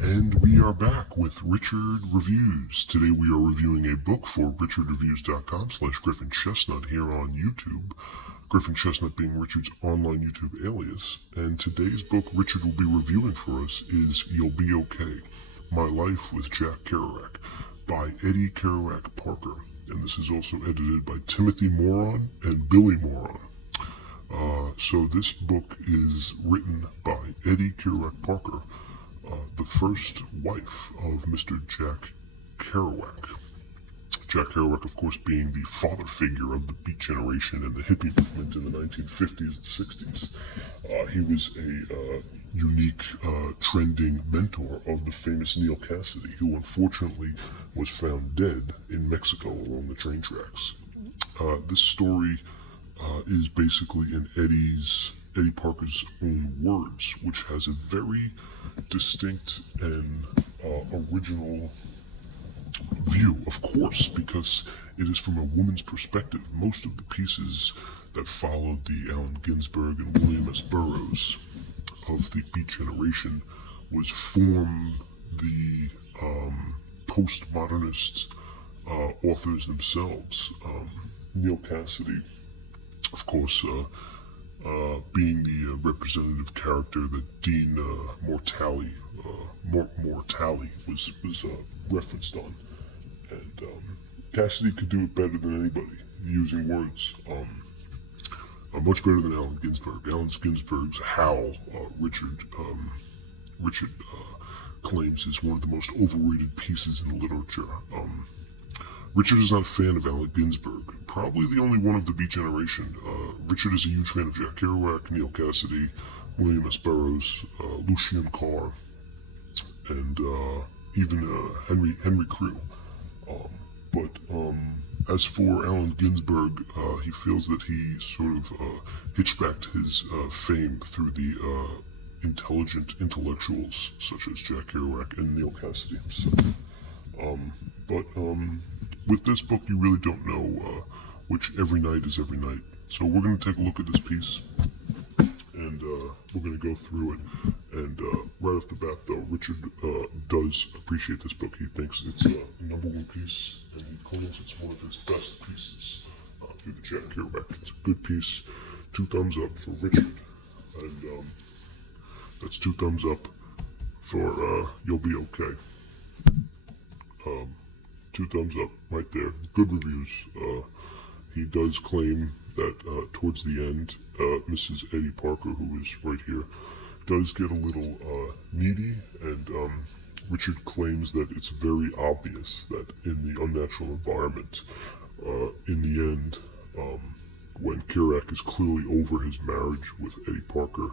And we are back with Richard Reviews. Today we are reviewing a book for richardreviews.com/Griffin Chestnut here on YouTube. Griffin Chestnut being Richard's online YouTube alias. And today's book Richard will be reviewing for us is You'll Be Okay, My Life with Jack Kerouac by Edie Kerouac Parker. And this is also edited by Timothy Moron and Billy Moron. So this book is written by Edie Kerouac Parker, the first wife of Mr. Jack Kerouac. Jack Kerouac, of course, being the father figure of the Beat Generation and the hippie movement in the 1950s and 60s. He was a unique, trending mentor of the famous Neal Cassady, who unfortunately was found dead in Mexico along the train tracks. This story is basically in Eddie Parker's own words, which has a very distinct and original view, of course, because it is from a woman's perspective. Most of the pieces that followed the Allen Ginsberg and William S. Burroughs of the Beat Generation was from the postmodernist authors themselves. Neal Cassady, of course, being the representative character that Dean Mortali was referenced on. And Cassady could do it better than anybody, using words. Much better than Allen Ginsberg. Allen Ginsberg's Howl, Richard claims is one of the most overrated pieces in literature. Richard is not a fan of Allen Ginsberg, probably the only one of the Beat Generation. Richard is a huge fan of Jack Kerouac, Neal Cassady, William S. Burroughs, Lucien Carr, and even Henry Crew. But as for Allen Ginsberg, he feels that he sort of hitchbacked his fame through the intelligent intellectuals such as Jack Kerouac and Neal Cassady himself. But with this book, you really don't know which every night is every night. So we're going to take a look at this piece, and we're going to go through it. And right off the bat, though, Richard does appreciate this book. He thinks it's a #1 piece, and he claims it's one of his best pieces through the Jack Kerouac. It's a good piece. 2 thumbs up for Richard, and that's 2 thumbs up for You'll Be Okay. 2 thumbs up right there. Good reviews. He does claim that towards the end, Mrs. Edie Parker, who is right here, does get a little needy, and Richard claims that it's very obvious that in the unnatural environment, in the end, when Kerouac is clearly over his marriage with Edie Parker,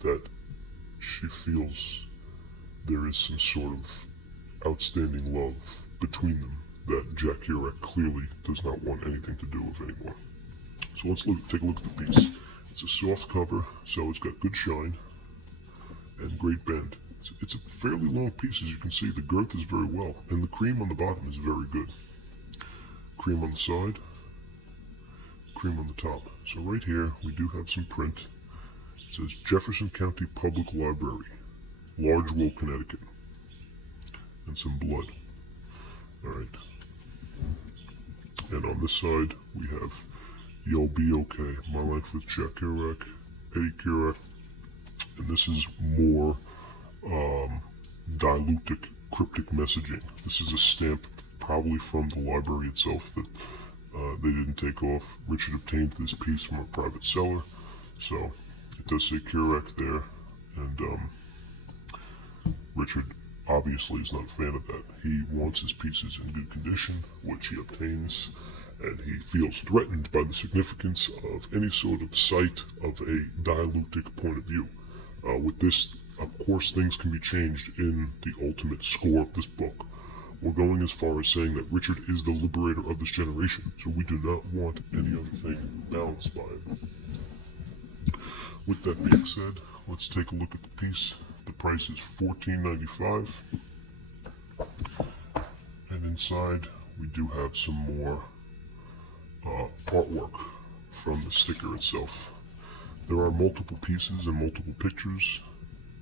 that she feels there is some sort of outstanding love between them that Jack Kerouac clearly does not want anything to do with anymore. So let's take a look at the piece. It's a soft cover, so it's got good shine and great bend. It's a fairly long piece, as you can see. The girth is very well, and the cream on the bottom is very good. Cream on the side, cream on the top. So right here, we do have some print. It says Jefferson County Public Library, Largewell, Connecticut, and some blood. Alright. And on this side, we have You'll Be Okay, My Life with Jack Kerouac, Edie Kerouac. And this is more dilutic, cryptic messaging. This is a stamp probably from the library itself that they didn't take off. Richard obtained this piece from a private seller. So it does say Kerouac there, and Richard obviously is not a fan of that. He wants his pieces in good condition, which he obtains, and he feels threatened by the significance of any sort of sight of a dialectic point of view. With this, of course, things can be changed in the ultimate score of this book. We're going as far as saying that Richard is the liberator of this generation, so we do not want any other thing balanced by it. With that being said, let's take a look at the piece. The price is $14.95, and inside we do have some more artwork from the sticker itself. There are multiple pieces and multiple pictures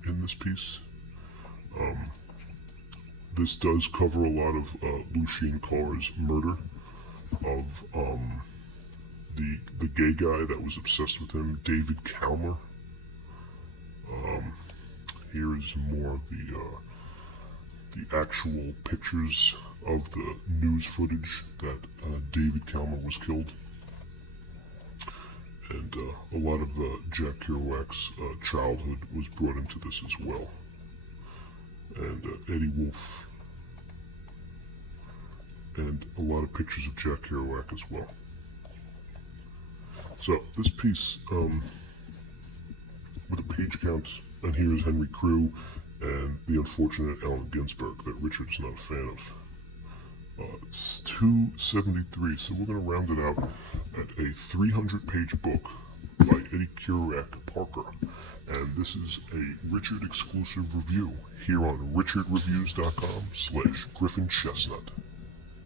in this piece, This does cover a lot of Lucien Carr's murder of the gay guy that was obsessed with him, David Calmer. Here is more of the actual pictures of the news footage that David Calmer was killed. And a lot of Jack Kerouac's childhood was brought into this as well. And Eddie Wolf. And a lot of pictures of Jack Kerouac as well. So this piece, with a page count, and here is Henry Crew and the unfortunate Allen Ginsberg that Richard is not a fan of. It's 273, so we're going to round it out at a 300-page book by Eddie Kerouac Parker. And this is a Richard exclusive review here on richardreviews.com/GriffinChestnut.